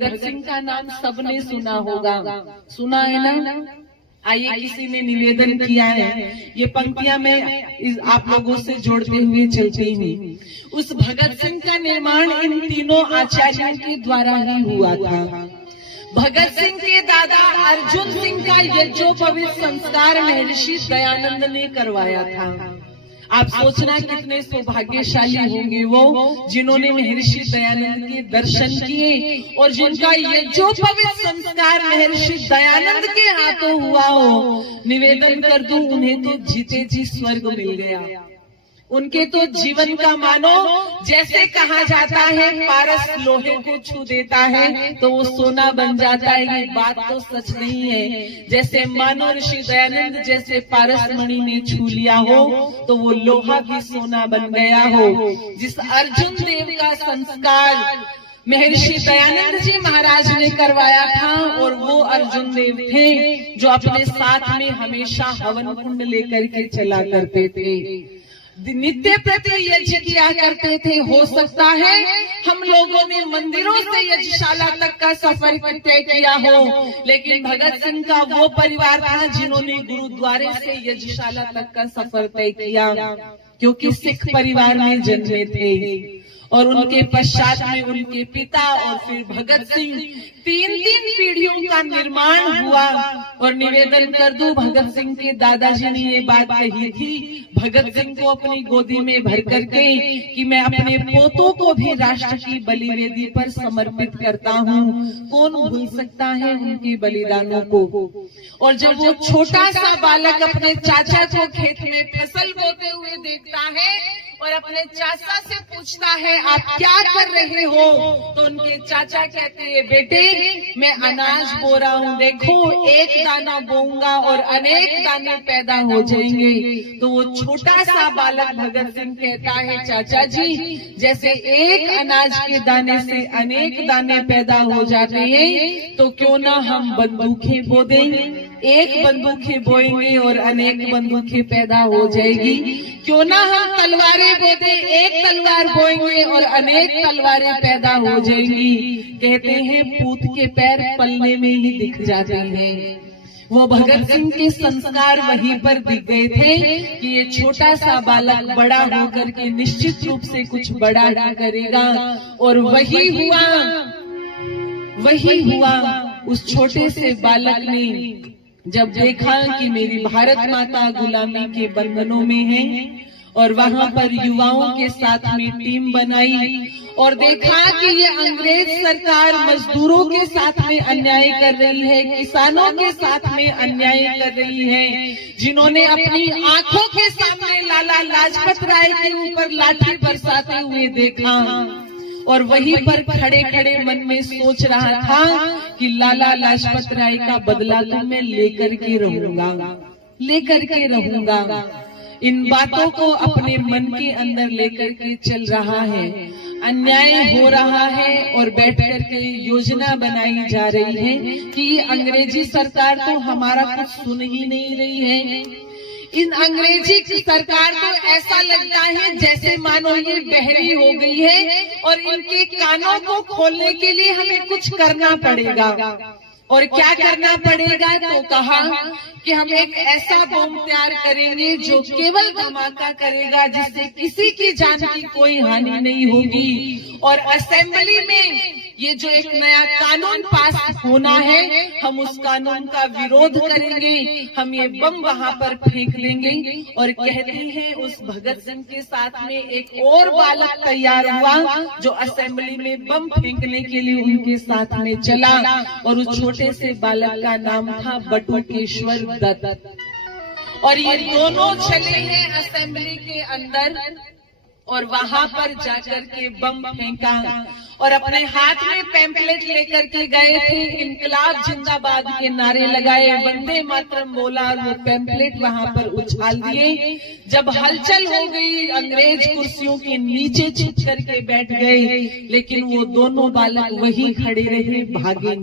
भगत सिंह का नाम सबने सुना होगा, सुना है ना? आइए किसी ने निवेदन किया है, ये पंक्तियां मैं आप लोगों से जोड़ते हुए चलती हूँ। उस भगत सिंह का निर्माण इन तीनों आचार्यों के द्वारा ही हुआ था। भगत सिंह के दादा अर्जुन सिंह का यज्ञोपवीत संस्कार महर्षि दयानंद ने करवाया था। आप सोचना कितने सौभाग्यशाली होंगे वो जिन्होंने महर्षि दयानंद के दर्शन किए और जिनका यज्ञोपवीत संस्कार महर्षि दयानंद के हाथों हुआ हो। निवेदन कर दूं, उन्हें तो जीते जी स्वर्ग मिल गया। उनके तो जीवन का मानो जैसे कहा जाता है पारस लोहे को छू देता है तो वो सोना बन जाता है। ये बात तो सच नहीं है। जैसे मानो ऋषि दयानंद जैसे पारस मणि ने छू लिया हो तो वो लोहा भी सोना बन गया हो। जिस अर्जुन देव का संस्कार महर्षि दयानंद जी महाराज ने करवाया था और वो अर्जुन देव थे जो अपने साथ में हमेशा हवन कुंड लेकर के चला करते थे, नित्य प्रति यज्ञ किया करते थे। हो सकता है हम लोगों ने मंदिरों से यज्ञशाला तक का सफर तय किया हो, लेकिन भगत सिंह का वो परिवार था जिन्होंने गुरुद्वारे से यज्ञशाला तक का सफर तय किया, क्योंकि सिख परिवार में जन्मे थे। और उनके पश्चात में उनके पिता और फिर भगत सिंह, तीन पीढ़ियों का निर्माण हुआ। और निवेदन कर दूं, भगत सिंह के दादाजी ने ये बात कही थी भगत सिंह को अपनी गोदी में भर करके कि मैं अपने पोतों को भी राष्ट्र की बलिवेदी पर समर्पित करता हूँ। कौन भूल सकता है उनके बलिदानों को। और जब वो छोटा सा बालक अपने चाचा को खेत में फसल बोते हुए देखता है और अपने चाचा से पूछता है आप क्या कर रहे हो, तो उनके चाचा कहते हैं बेटे मैं अनाज बो रहा हूँ, देखो एक दाना बोऊंगा और अनेक दाने पैदा हो जाएंगे। तो वो छोटा सा बालक भगत सिंह कहता है चाचा जी जैसे एक अनाज के दाने से अनेक दाने पैदा हो जाते हैं तो क्यों ना हम बंदूकें बो दें, एक बंदूकें बोएंगे और अनेक बंदूकें पैदा हो जाएगी। क्यों ना हम तलवारें बो दें, एक तलवार बोएंगे और अनेक तलवारें पैदा हो जाएंगी। कहते हैं पूत के पैर पलने में ही दिख जाते हैं। वो भगत सिंह के संस्कार वहीं पर दिख गए थे कि ये छोटा सा बालक बड़ा होकर के निश्चित रूप से कुछ बड़ा ही करेगा। और वही हुआ। उस छोटे से बालक ने जब देखा कि मेरी भारत माता गुलामी के बंधनों में है और वहां पर युवाओं के साथ में टीम बनाई और देखा कि ये अंग्रेज सरकार मजदूरों के साथ में अन्याय कर रही है, किसानों के साथ में अन्याय कर रही है, जिन्होंने अपनी आंखों के सामने लाला लाजपत राय के ऊपर लाठी बरसाते हुए देखा और वहीं पर खड़े खड़े मन में सोच रहा था कि लाला लाजपत राय का बदला तो मैं लेकर के रहूंगा। इन बातों को अपने मन के अंदर लेकर के चल रहा है। अन्याय हो रहा है और बैठ करके योजना बनाई जा रही है कि अंग्रेजी सरकार तो हमारा कुछ सुन ही नहीं रही है। इन अंग्रेजी की सरकार को ऐसा लगता है जैसे मानो ये बहरी हो गई है और इनके कानों को खोलने के लिए हमें कुछ करना पड़ेगा। और क्या करना पड़ेगा, तो कहा कि हम एक ऐसा बम तैयार करेंगे जो केवल धमाका करेगा, जिससे किसी की जान की कोई हानि नहीं होगी। और असेंबली में ये जो एक नया कानून पास होना है, हम उस कानून का विरोध करेंगे, हम ये बम वहां पर फेंक देंगे। और कहते हैं उस भगत सिंह के साथ में एक और बालक तैयार हुआ जो असेंबली में बम फेंकने के लिए उनके साथ में चला और उस छोटे से बालक का नाम था बटुकेश्वर दत्त। और ये दोनों चले हैं असेंबली के अंदर और वहां पर जाकर के बम फेंका और अपने हाथ में पैम्पलेट लेकर के गए थे, इनकलाब जिंदाबाद के नारे लगाए, वंदे मातरम बोला और वो पैम्पलेट वहां पर उछाल दिए। जब हलचल हो गई, अंग्रेज कुर्सियों के नीचे छिप करके बैठ गए, लेकिन वो दोनों बालक वहीं खड़े रहे, भागे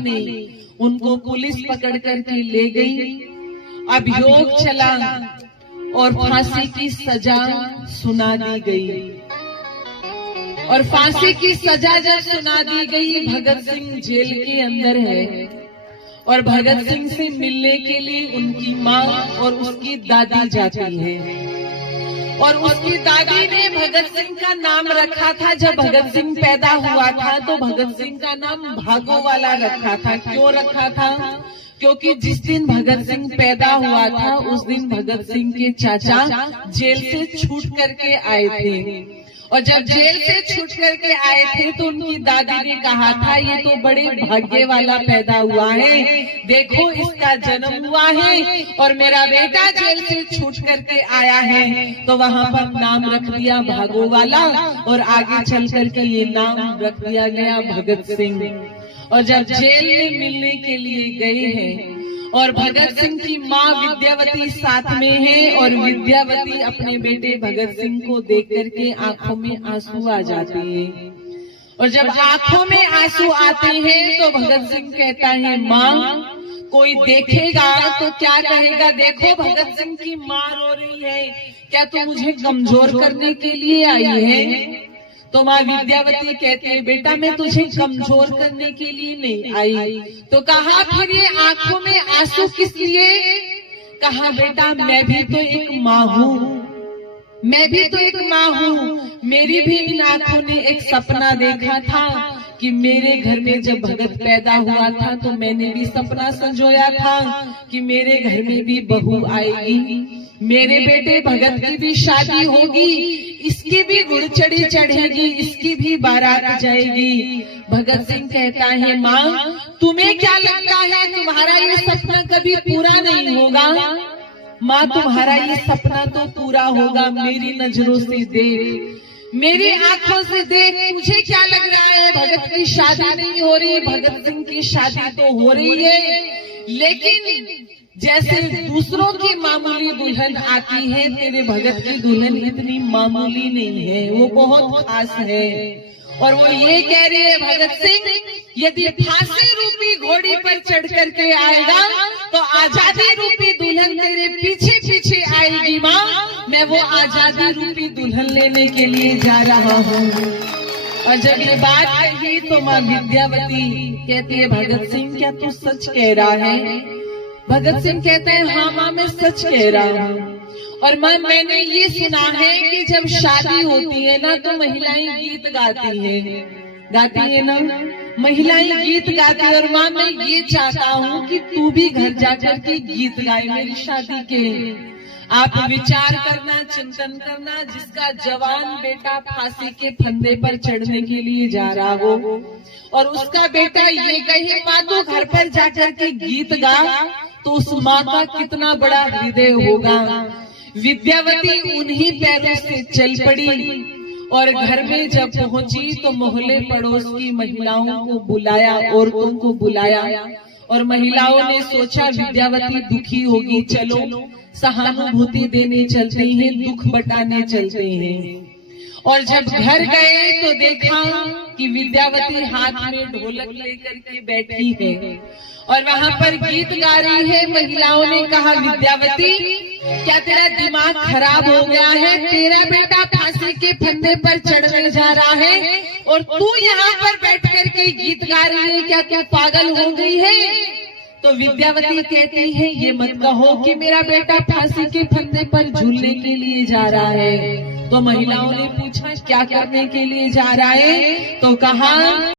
नहीं। उनको पुलिस पकड़ करके ले गई, अभियोग चला और फांसी की सजा सुना दी गई। और फांसी की सजा जब सुना दी गई, भगत सिंह जेल के अंदर है और भगत सिंह से मिलने के लिए उनकी माँ और उसकी दादी जाती है और उसकी दादी ने भगत सिंह का नाम रखा था। जब भगत सिंह पैदा हुआ था तो भगत सिंह का नाम भागो वाला रखा था। क्यों रखा था? क्योंकि जिस दिन भगत सिंह पैदा हुआ था उस दिन भगत सिंह के चाचा जेल से छूट करके आए थे और जब जेल से छूट करके आए थे तो उनकी दादी ने कहा था ये तो बड़े भाग्य वाला पैदा हुआ है, देखो इसका जन्म हुआ है और मेरा बेटा जेल से छूट करके आया है। तो वहाँ पर नाम रख दिया भागो वाला और आगे चल करके ये नाम रख दिया गया भगत सिंह। और जब जेल में मिलने के लिए गए हैं और भगत सिंह की माँ विद्यावती साथ में है और विद्यावती अपने बेटे भगत सिंह को देख करके आंखों में आंसू आ जाते हैं और जब आंखों में आंसू आते हैं तो भगत सिंह कहता है माँ कोई देखेगा तो क्या कहेगा, देखो भगत सिंह की माँ रो रही है, क्या तू मुझे कमजोर करने के लिए आई है? तो माँ विद्यावती कहती है बेटा मैं तुझे कमजोर करने के लिए नहीं आई। तो कहा फिर ये आंखों में आंसू किस लिए? कहा बेटा मैं भी तो एक माँ हूँ, मैं भी तो एक माँ हूँ, मेरी भी इन आंखों ने एक सपना देखा था कि मेरे घर में जब भगत पैदा हुआ था तो मैंने भी सपना संजोया था कि मेरे घर में भी बहू आएगी, मेरे बेटे भगत की भी शादी होगी, इसकी भी गुड़चड़ी चढ़ेगी, इसकी भी बारात जाएगी। भगत सिंह कहता है माँ तुम्हें क्या लगता है तुम्हारा ये सपना कभी पूरा नहीं होगा? माँ तुम्हारा ये सपना तो पूरा होगा, मेरी नजरों से देख, मेरी आंखों से देख, मुझे क्या लग रहा है भगत की शादी नहीं हो रही, भगत सिंह की शादी तो हो रही है, लेकिन जैसे दूसरों की मामूली दुल्हन आती है तेरे भगत की दुल्हन इतनी मामूली नहीं है, वो बहुत खास है। और वो ये कह रही है भगत सिंह यदि फांसी रूपी घोड़ी पर चढ़ करके आएगा तो आजादी रूपी दुल्हन तेरे पीछे पीछे आएगी माँ, मैं वो आजादी रूपी दुल्हन लेने के लिए जा रहा हूँ। और जब ये बात कही तो माँ विद्यावती कहती है भगत सिंह क्या तू सच कह रहा है? भगत सिंह कहते हैं हाँ माँ मैं सच कह रहा हूँ। और माँ मैंने ये सुना है कि जब शादी होती है ना तो महिलाएं गीत गाती है ना, महिलाएं गीत गाती है। और माँ मैं ये चाहता हूँ कि तू भी घर जाकर के गीत गाए मेरी शादी के। आप विचार करना, चिंतन करना, जिसका जवान बेटा फांसी के फंदे पर चढ़ने के लिए जा रहा हो और उसका बेटा ये कहे माँ तू घर पर जाकर के गीत गा, तो उस माँ का कितना बड़ा हृदय होगा। विद्यावती उन्हीं पैरों से चल पड़ी और घर में जब पहुंची तो मोहल्ले पड़ोस की महिलाओं को बुलाया, औरतों को बुलाया और महिलाओं ने सोचा विद्यावती दुखी होगी, चलो सहानुभूति देने चलते हैं, दुख बटाने चलते हैं। और जब घर गए तो देखा कि विद्यावती हाथ में ढोलक लेकर के बैठी है और वहाँ पर गीत गा रही है। महिलाओं ने कहा विद्यावती क्या तेरा दिमाग खराब हो गया है? तेरा बेटा फांसी के फंदे पर चढ़ने जा रहा है और तू यहाँ पर बैठ करके गीत गा रही है, क्या क्या पागल हो गई है? तो विद्यावती कहती है ये मत कहो कि मेरा बेटा फांसी के फंदे पर झूलने के लिए जा रहा है। तो महिलाओं ने पूछा क्या करने के लिए जा रहा है? तो कहा